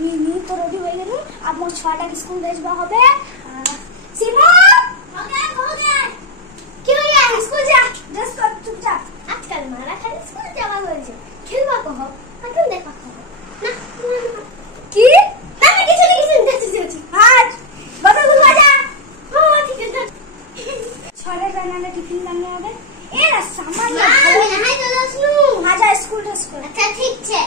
नी तो रेडी हो गेलु अब मोर छुआटा के स्कूल भेजबा होबे सीमो हो गया की हो गया स्कूल जा ड्रेस कर चुपचाप आजकल मारा खाली स्कूल जावा होय छै खेलबा कहो अखन देखा कहो ना की तामे किछु जा आज बता बुलवा जा हां ठीक है छुआटा बनाने टिफिन करने आबे ए रा सामान ना मैं नहाय चलो सुनु हां जा स्कूल ड्रेस कर अच्छा ठीक छे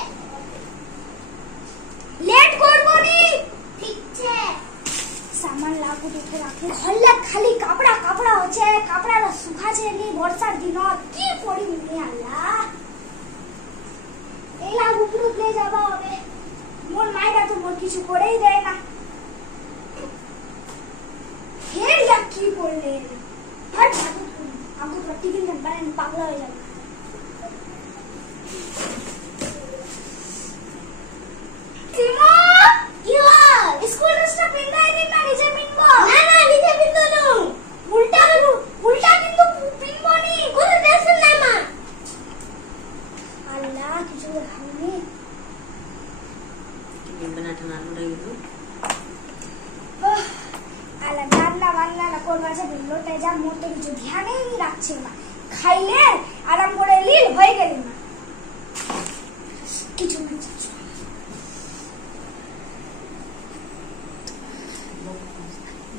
लेट करबोनी ठीक छे सामान लागू उठे राखे हल्ला खाली कपड़ा कपड़ा होछे कपड़ा सुखा छे नी वर्षार दिनत की पड़ी नी आल्ला एला उपरू ले जाबा होबे मोर मायरा तो मोर किछु करेई देय ना फेर या की करले हट हमको टिफिन के बारे में पागल हो जाए सीमो यो स्कूल ड्रेस पिंदा है ना नीचे पिनबो ना ना नीचे पिंदो नु उल्टा पिंदो पिनबो नी कोन ड्रेस ना मा अल्लाह किछु हानि की बना ठना लुडाइलो আলা রান্না বান্না না করবা যে বিলটা যা মোতে কিছু ধ্যানই রাখছে না খাইলে আরাম করে লীল হয়ে গেল না কিছু না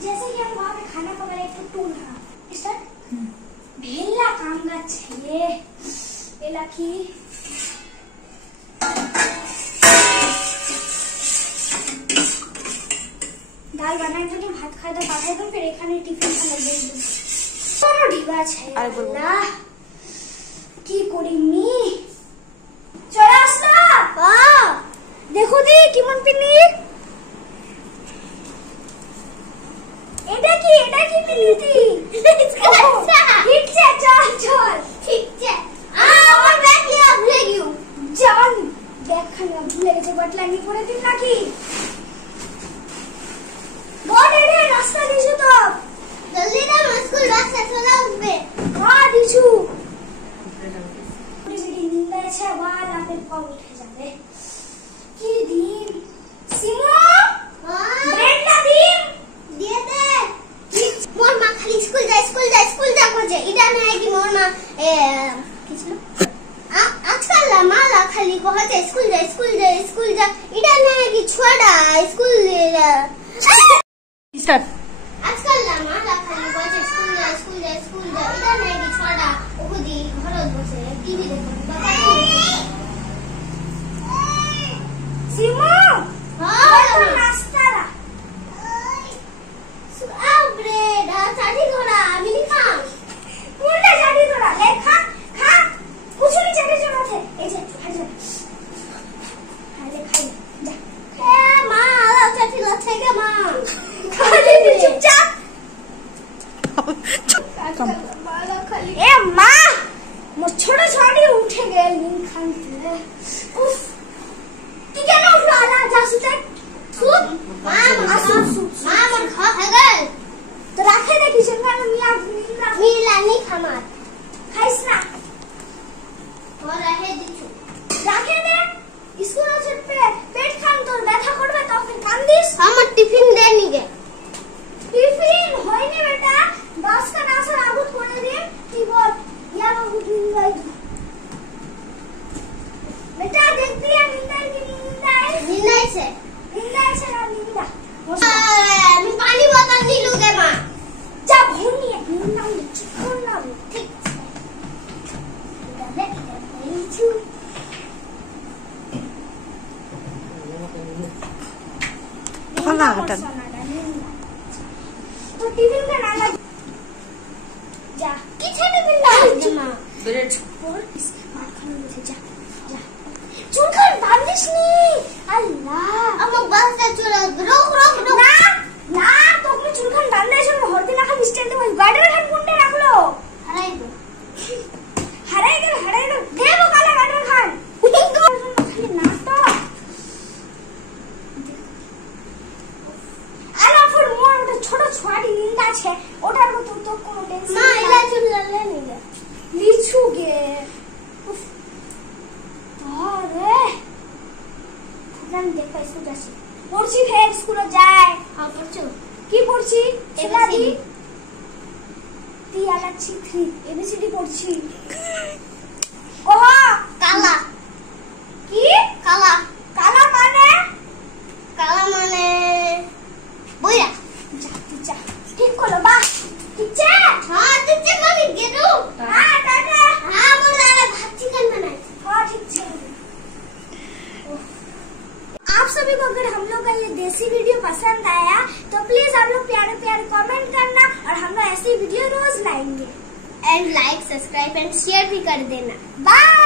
जैसे कि हम वहां पे खाना पका रहे थे टूल था स्टार्ट भेला काम का छे एला की दाल बनाई तो भात खाए तो पाठाई तो फिर एखाने टिफिन खाना दे दो सोनो ढिबा छै अल्लाह की करी नी चला আসলা हां देखो दी কেমন পিনি এটা কি পিনিতি ঠিক আছে চল ঠিক আছে আমার ব্যাগ লিয়া ভুলে গিয়ে জান ব্যাগ খানা ভুলে গেছে বটলা নি পড়ে দিন নাকি बहुत एडे रास्ता दिसु तो जल्दी ना स्कूल बस से चला उठबे हां दिसु पूरी बेटी नींद আছে বাল আপের পা উঠে যাবে কি দিন সিমো हां ব্রেডটা দিন দিয়ে দে মোর মা খালি স্কুল যা করছে এটা না কি মোর মা কি ছিল আজকাল মালা খালি কহতে স্কুল যা এটা না কি ছোড়া স্কুল स्टार्ट आजकल माला खाली बजे स्कूल जा इधर नहीं कि छोड़ा खुदी घरत बसे टीवी देखो सीमो हां नाश्ता रा आ ब्रेड चाटी घोड़ा मिनी खा मुंडा चाटी घोड़ा ले खा कुछ नहीं चाटी जोड़ा थे ए जे खाले खाई जा ए मां आला चाटी लथे के मां खाली चुपचाप ए मां मो छोटा छोटी उठे गए नींद खाते उफ की क्या ना उठा जा सुते सूत मां मां मन खा है गए तो रखे दे किचन में मिला नहीं खाना खाइस ना और रहे दिछु रखे दे स्कूल से पेट खान तो बैठा करबे तो फिर काम दिस हम टिफिन दे नी गे टिफिन होइने बेटा 10 का नासर आगुत করে দিয়ে কি বল ইয়ার উঠিন যাই बेटा देख दिया निंदाई ना निंदा मैं पानी बोतल दी लूंगे मां जा भूनी है निंदा चिकन ना ठीक है मैं छु खाना हटा तो टिफिन का नाला जा किथे टिफिन ना ब्रेड और इसके मार खाने में जा चुनखन बांधिस नी अल्लाह अब बस से चुरा रोक ना तो अपने चुनखन बांधे छ हरती ना खाली स्टैंड में गार्डन खान कोनटे राखलो हराई दो देबो काला गार्डन खान खाली ना तो आला फिर मोर ওটা ছোট ছোয়াটি নিন্দা আছে ওটার তো তো কোনো টেনশন না ইলা চুল লালে নিলে লিচু গে নাম দেখো স্কুল যাচ্ছি পড়ছি ফের স্কুল যায় হ্যাঁ পড়ছো কি পড়ছি ABCD টি আলাচ্ছি 3 এবিসিডি পড়ছি ও কালা কি কালা কালা মানে বইরা যা ঠিক করলো বাহ টিচার हाँ टीचर मम्मी गेरो हाँ टाटा हाँ बोला भात चिकन बनाए हाँ ठीक है आप सभी को अगर हम लोग का ये देसी वीडियो पसंद आया तो प्लीज आप लोग प्यारे प्यारे कमेंट करना और हम लोग ऐसी वीडियो रोज लाएंगे and like subscribe and share भी कर देना बाय।